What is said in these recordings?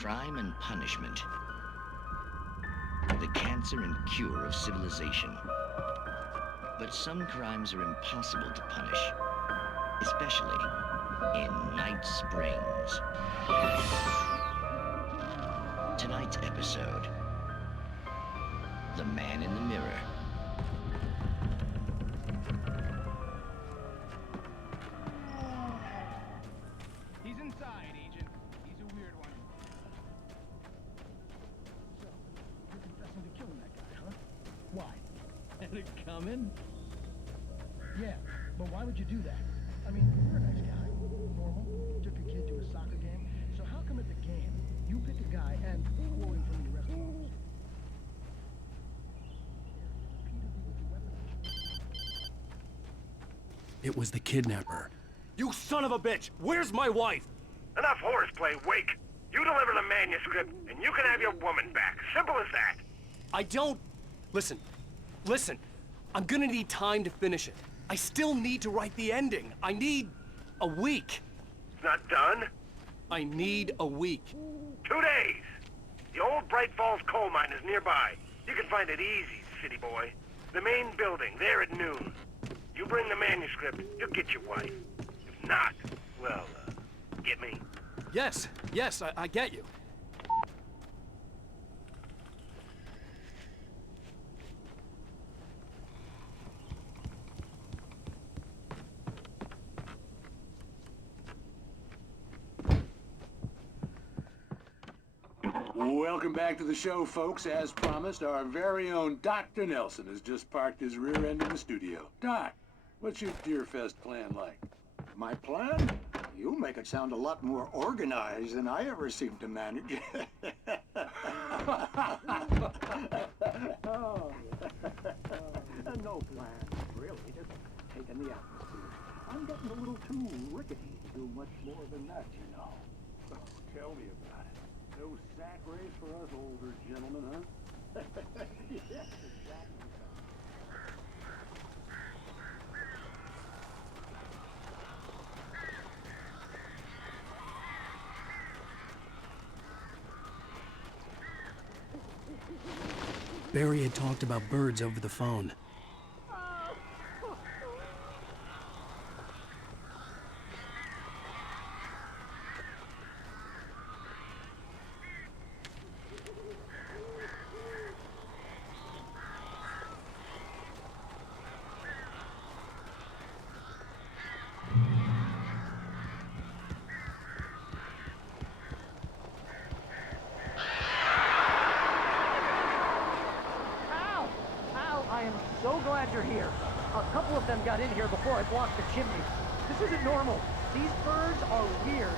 Crime and punishment. The cancer and cure of civilization. But some crimes are impossible to punish, especially in Night Springs. Tonight's episode, The Man in the Mirror. He's inside, Agent. He's a weird one. So, you're confessing to killing that guy, huh? Why? Had it coming? Yeah, but why would you do that? I mean, you're a nice guy. Normal. Took a kid to a soccer game. So how come at the game, you pick a guy and, quoting from the arresting officer, It was the kidnapper. You son of a bitch! Where's my wife? Enough horseplay, Wake. You deliver the manuscript, and you can have your woman back. Simple as that. I don't... Listen. I'm gonna need time to finish it. I still need to write the ending. I need a week. It's not done. I need a week. 2 days. The old Bright Falls coal mine is nearby. You can find it easy, city boy. The main building, there at noon. You bring the manuscript, you'll get your wife. If not, well, get me. Yes, I get you. Welcome back to the show, folks. As promised, our very own Dr. Nelson has just parked his rear end in the studio. Doc, what's your Deerfest plan like? My plan? You make it sound a lot more organized than I ever seem to manage. No plan, really. Just taking the atmosphere. I'm getting a little too rickety to do much more than that, you know. Oh, tell me about it. No sack race for us older gentlemen, huh? Yes, exactly. Barry had talked about birds over the phone. I am so glad you're here. A couple of them got in here before I blocked the chimney. This isn't normal. These birds are weird.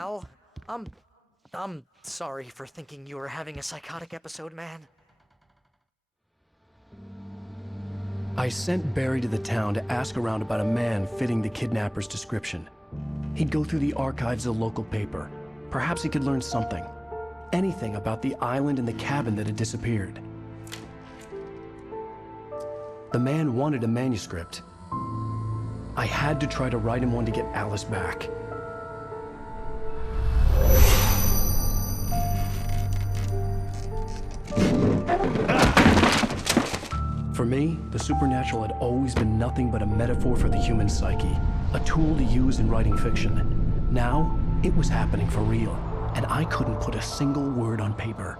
Al. I'm sorry for thinking you were having a psychotic episode, man. I sent Barry to the town to ask around about a man fitting the kidnapper's description. He'd go through the archives of the local paper. Perhaps he could learn something. Anything about the island and the cabin that had disappeared. The man wanted a manuscript. I had to try to write him one to get Alice back. For me, the supernatural had always been nothing but a metaphor for the human psyche, a tool to use in writing fiction. Now, it was happening for real, and I couldn't put a single word on paper.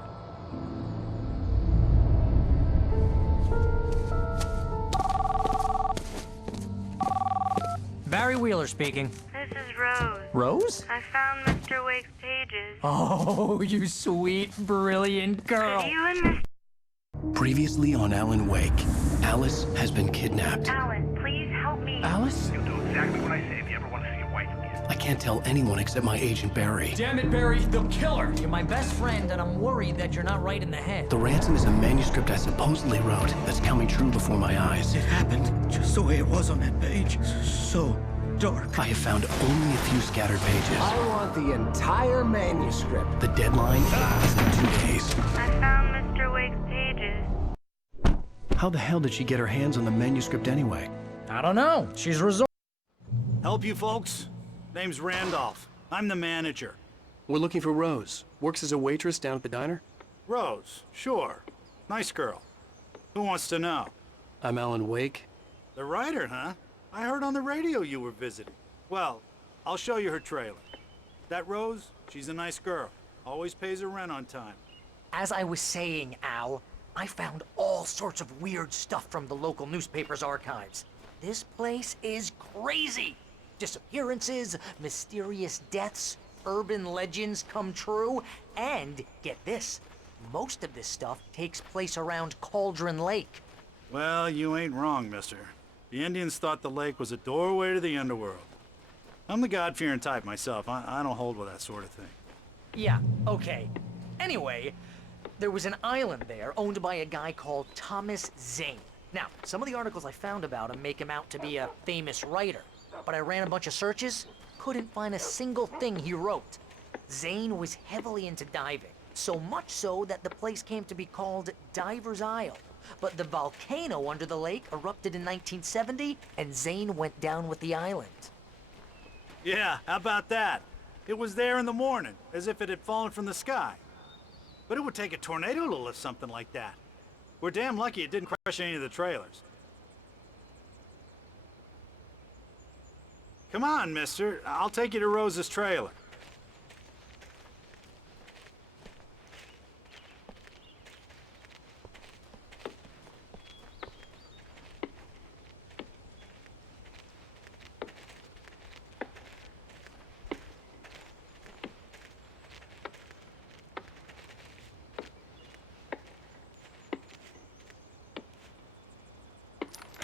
Barry Wheeler speaking. This is Rose. Rose? I found Mr. Wake's pages. Oh, you sweet, brilliant girl. You and Mr. Previously on Alan Wake, Alice has been kidnapped. Alan, please help me. Alice? You'll do exactly what I say if you ever want to see your wife again. I can't tell anyone except my agent Barry. Damn it, Barry, they'll kill her. You're my best friend, and I'm worried that you're not right in the head. The ransom is a manuscript I supposedly wrote that's coming true before my eyes. It happened just the way it was on that page. So dark. I have found only a few scattered pages. I want the entire manuscript. The deadline is in 2 days. I found Mr. Wake's pages. How the hell did she get her hands on the manuscript anyway? I don't know. She's Help you folks? Name's Randolph. I'm the manager. We're looking for Rose. Works as a waitress down at the diner. Rose, sure. Nice girl. Who wants to know? I'm Alan Wake. The writer, huh? I heard on the radio you were visiting. Well, I'll show you her trailer. That Rose, she's a nice girl. Always pays her rent on time. As I was saying, Al, I found all sorts of weird stuff from the local newspaper's archives. This place is crazy. Disappearances, mysterious deaths, urban legends come true, and get this, most of this stuff takes place around Cauldron Lake. Well, you ain't wrong, mister. The Indians thought the lake was a doorway to the underworld. I'm the God-fearing type myself. I don't hold with that sort of thing. Yeah, okay. Anyway, there was an island there owned by a guy called Thomas Zane. Now, some of the articles I found about him make him out to be a famous writer, but I ran a bunch of searches, couldn't find a single thing he wrote. Zane was heavily into diving, so much so that the place came to be called Diver's Isle. But the volcano under the lake erupted in 1970, and Zane went down with the island. Yeah, how about that? It was there in the morning, as if it had fallen from the sky. But it would take a tornado to lift something like that. We're damn lucky it didn't crush any of the trailers. Come on, mister. I'll take you to Rose's trailer.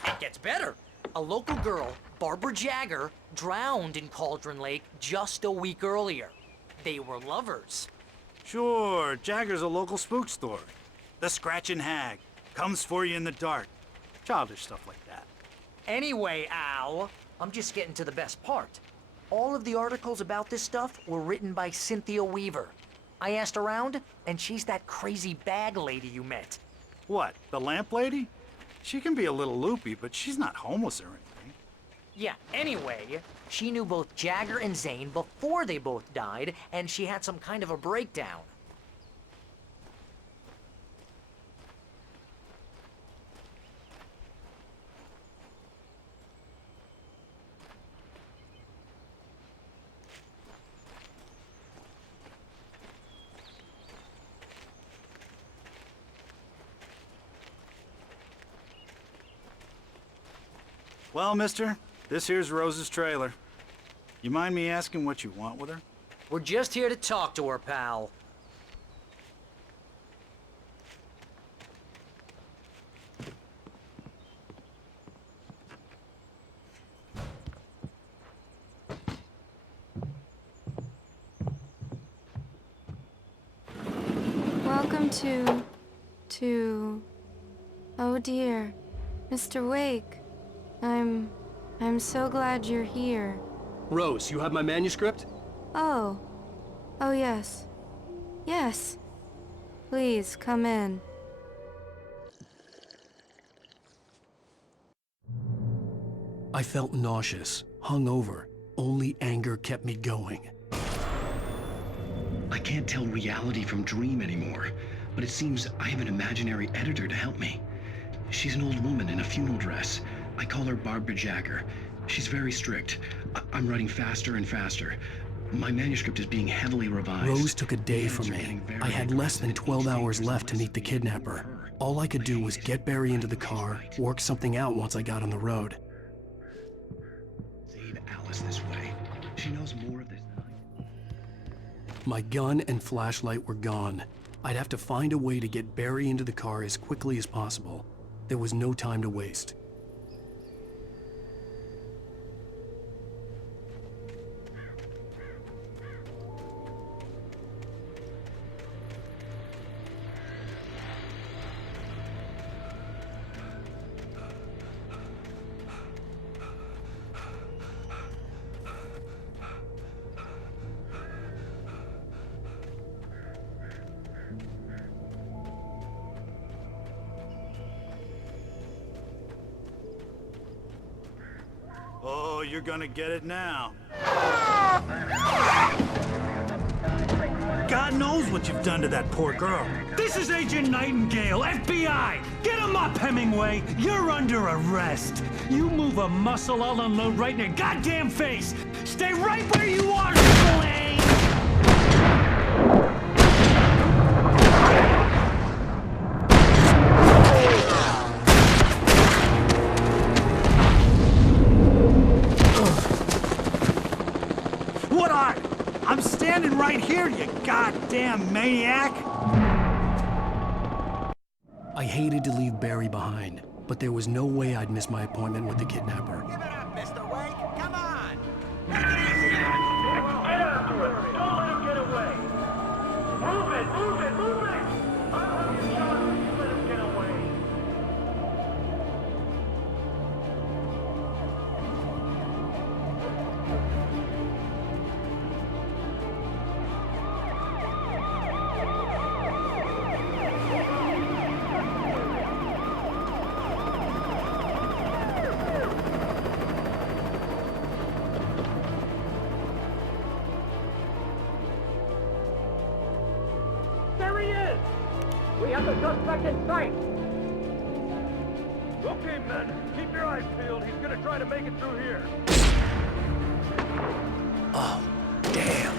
It gets better. A local girl, Barbara Jagger, drowned in Cauldron Lake just a week earlier. They were lovers. Sure, Jagger's a local spook story. The Scratching Hag. Comes for you in the dark. Childish stuff like that. Anyway, Al, I'm just getting to the best part. All of the articles about this stuff were written by Cynthia Weaver. I asked around, and she's that crazy bag lady you met. What, the lamp lady? She can be a little loopy, but she's not homeless or anything. Yeah, anyway, she knew both Jagger and Zane before they both died, and she had some kind of a breakdown. Well, mister, this here's Rose's trailer. You mind me asking what you want with her? We're just here to talk to her, pal. come to... Oh dear, Mr. Wake. I'm so glad you're here. Rose, you have my manuscript? Oh. Oh yes. Yes. Please, come in. I felt nauseous, hungover. Only anger kept me going. I can't tell reality from dream anymore, but it seems I have an imaginary editor to help me. She's an old woman in a funeral dress. I call her Barbara Jagger. She's very strict. I'm writing faster and faster. My manuscript is being heavily revised. Rose took a day from me. I had less than 12 hours left to meet the kidnapper. All I could do was get Barry into the car, work something out once I got on the road. Save Alice this way. She knows more of this than I do. My gun and flashlight were gone. I'd have to find a way to get Barry into the car as quickly as possible. There was no time to waste. Oh, you're gonna get it now. God knows what you've done to that poor girl. This is Agent Nightingale, FBI! Get him up, Hemingway! You're under arrest! You move a muscle, I'll unload right in your goddamn face! Stay right where you are, Slane! I'm standing right here, you goddamn maniac! I hated to leave Barry behind, but there was no way I'd miss my appointment with the kidnapper. Give it up, Mr. Wake! Come on! Get after it! Don't let him get away! Move it! Move it! Move it! I'll have you shot if you let him get away! There he is! We have the suspect in sight! Okay, men, keep your eyes peeled. He's gonna try to make it through here. Oh, damn.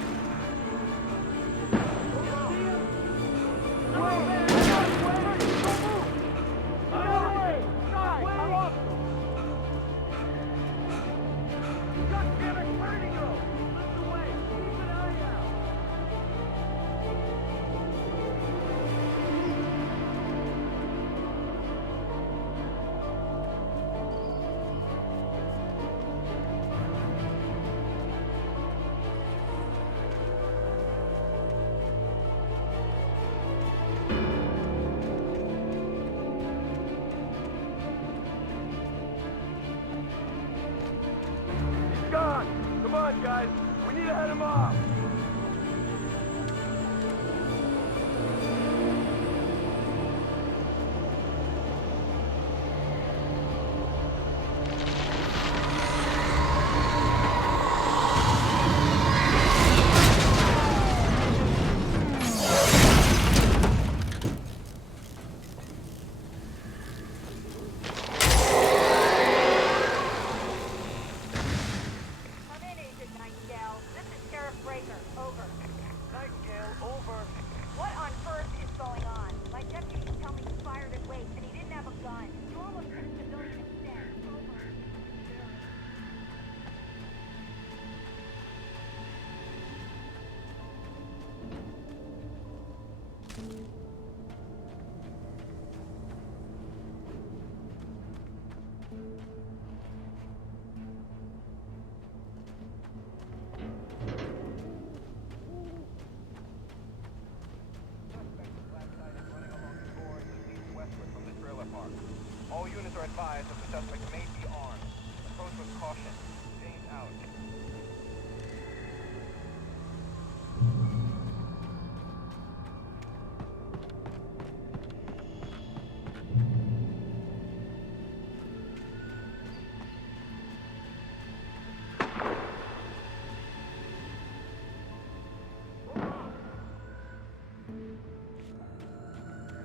Come on, guys. We need to head him off. Sheriff Brady park. All units are advised that the suspect may be armed. Approach with caution. James out.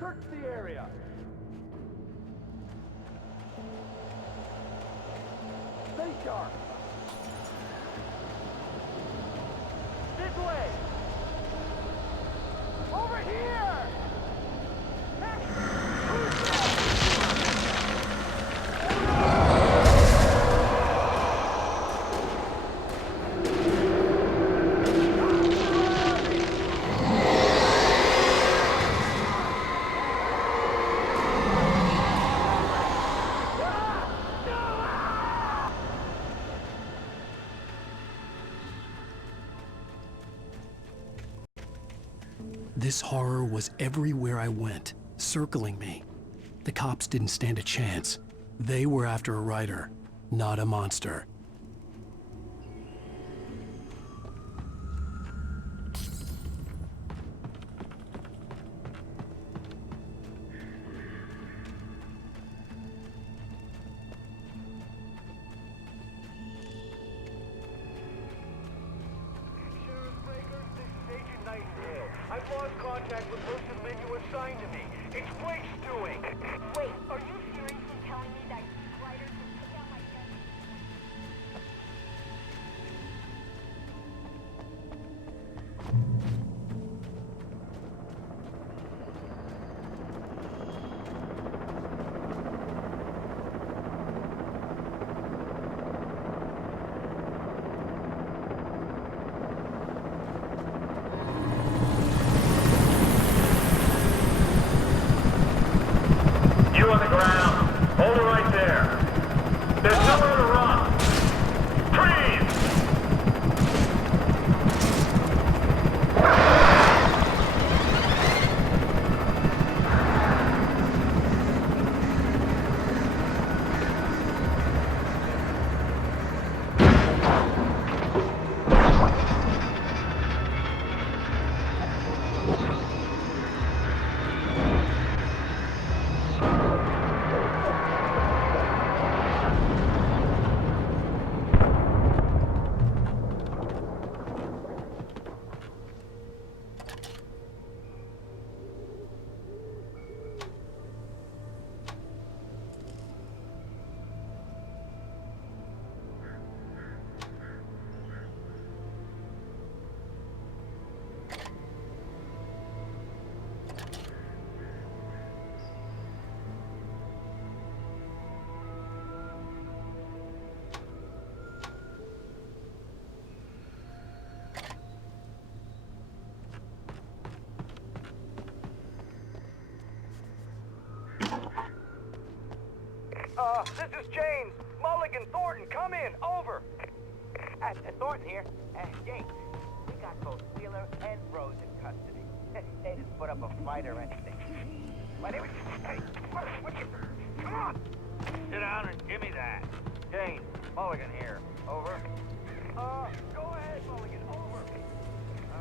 Search the area. Stay sharp. This way. Over here. This horror was everywhere I went, circling me. The cops didn't stand a chance. They were after a writer, not a monster. I've lost contact with most of the men you assigned to me. It's Wake's doing. Wait, are you seriously telling me that writers will pick out my gun? You on the ground. Hold it right there. There's nowhere to run. Freeze! This is James. Mulligan, Thornton, come in. Over. Thornton here. James, we got both Wheeler and Rose in custody. They didn't put up a fight or anything. But it was... Hey, what you... Come on! Sit down and give me that. James, Mulligan here. Over. Go ahead, Mulligan. Over.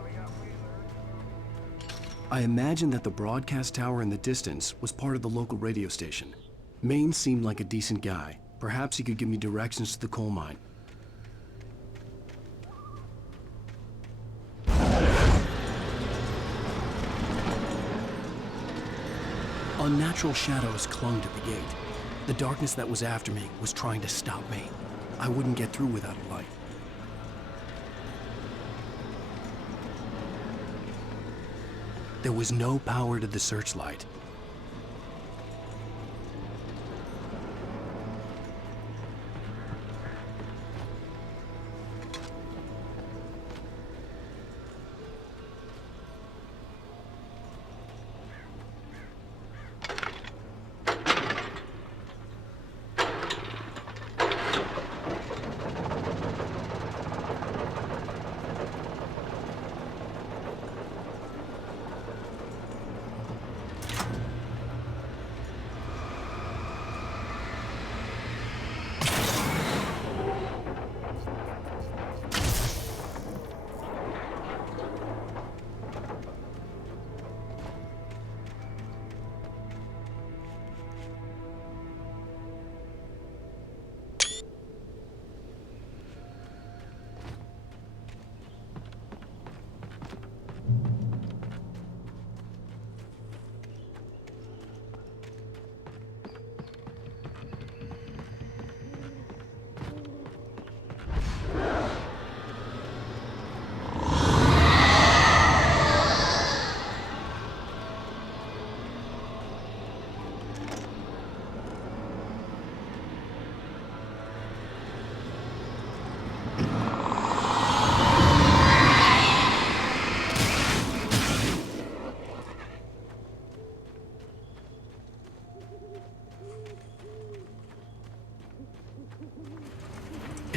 We got Wheeler. I imagined that the broadcast tower in the distance was part of the local radio station. Maine seemed like a decent guy. Perhaps he could give me directions to the coal mine. Unnatural shadows clung to the gate. The darkness that was after me was trying to stop me. I wouldn't get through without a light. There was no power to the searchlight.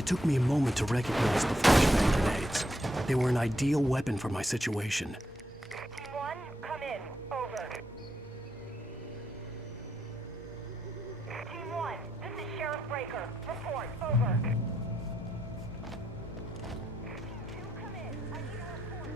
It took me a moment to recognize the flashbang grenades. They were an ideal weapon for my situation. Team 1, come in. Over. Team 1, this is Sheriff Breaker. Report. Over. Team 2, come in. I need a report.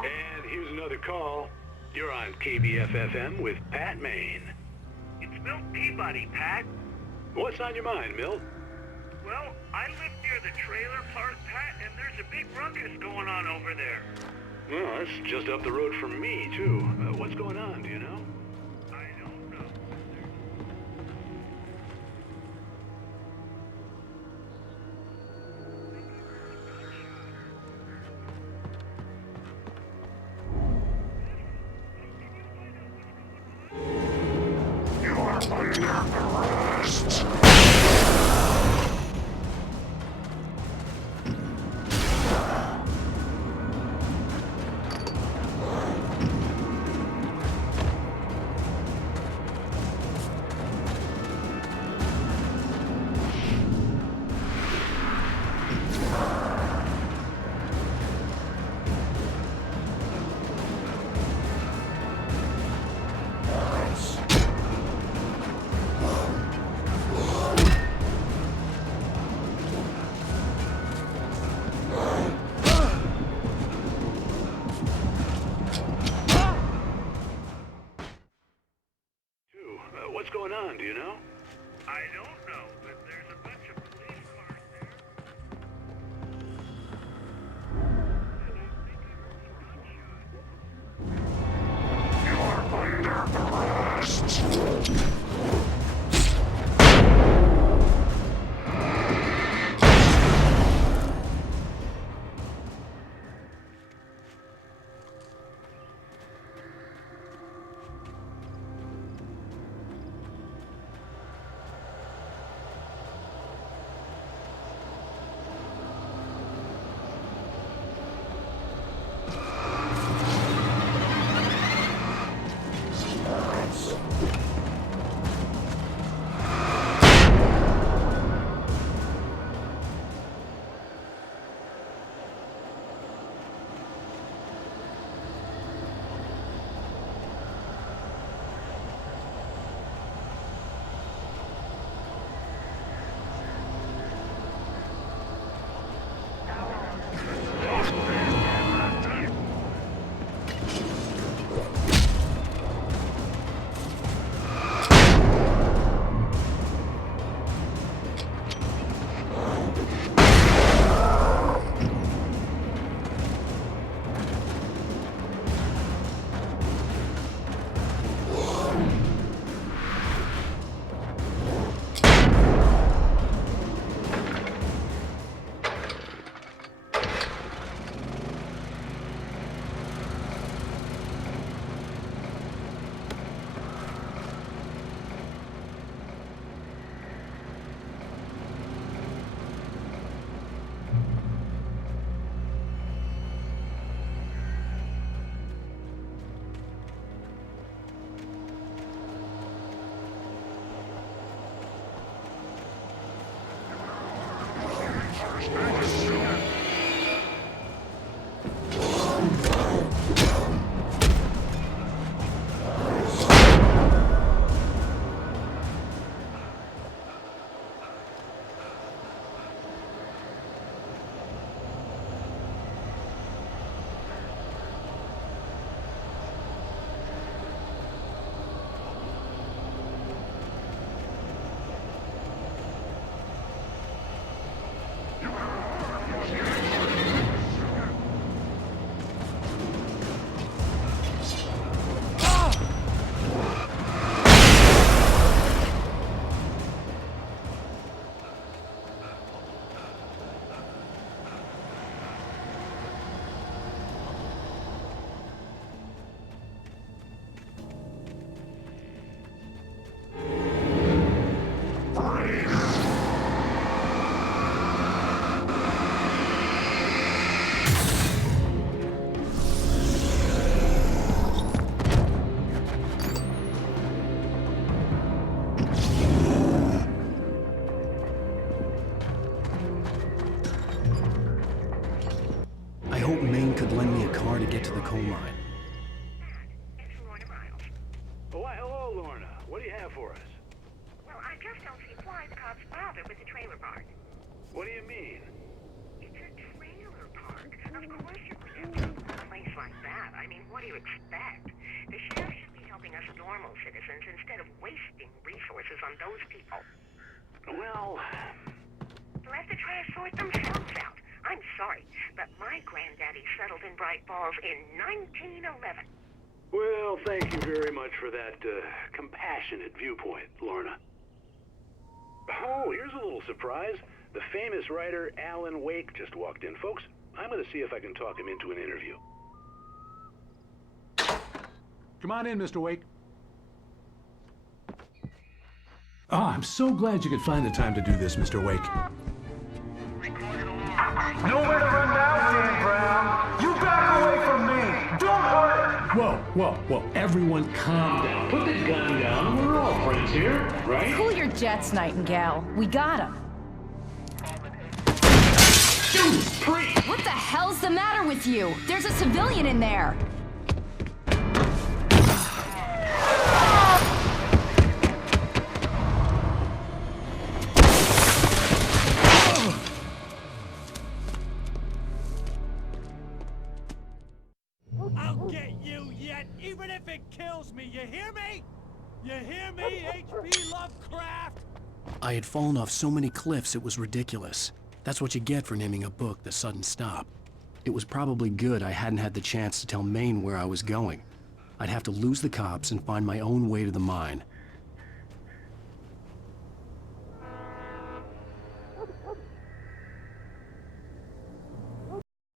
And here's another call. You're on KBFFM with Pat Maine. It's Milt Peabody, Pat. What's on your mind, Milt? Well, I live near the trailer park, Pat, and there's a big ruckus going on over there. Well, that's just up the road from me, too. What's going on, do you know? I don't know. What's going on, do you know? I don't know, but there's a bunch of police cars there. And I think I heard a gunshot. You're under arrest. Why, hello, Lorna. What do you have for us? Well, I just don't see why the cops bother with the trailer park. What do you mean? It's a trailer park. Of course you would have to a place like that. I mean, what do you expect? The sheriff should be helping us normal citizens instead of wasting resources on those people. Well... Let the trash sort themselves out. I'm sorry, but my granddaddy settled in Bright Falls in 1911. Well, thank you very much for that, compassionate viewpoint, Lorna. Oh, here's a little surprise. The famous writer Alan Wake just walked in. Folks, I'm gonna see if I can talk him into an interview. Come on in, Mr. Wake. Oh, I'm so glad you could find the time to do this, Mr. Wake. Nowhere to run now, Dan Brown. You back away from me. Don't hurt. Whoa. Everyone calm down. Put the gun down. We're all friends here, right? Cool your jets, Nightingale. We got him. Judas Priest! What the hell's the matter with you? There's a civilian in there. I'll get you yet, even if it kills me. You hear me? You hear me, H.P. Lovecraft? I had fallen off so many cliffs it was ridiculous. That's what you get for naming a book The Sudden Stop. It was probably good I hadn't had the chance to tell Maine where I was going. I'd have to lose the cops and find my own way to the mine.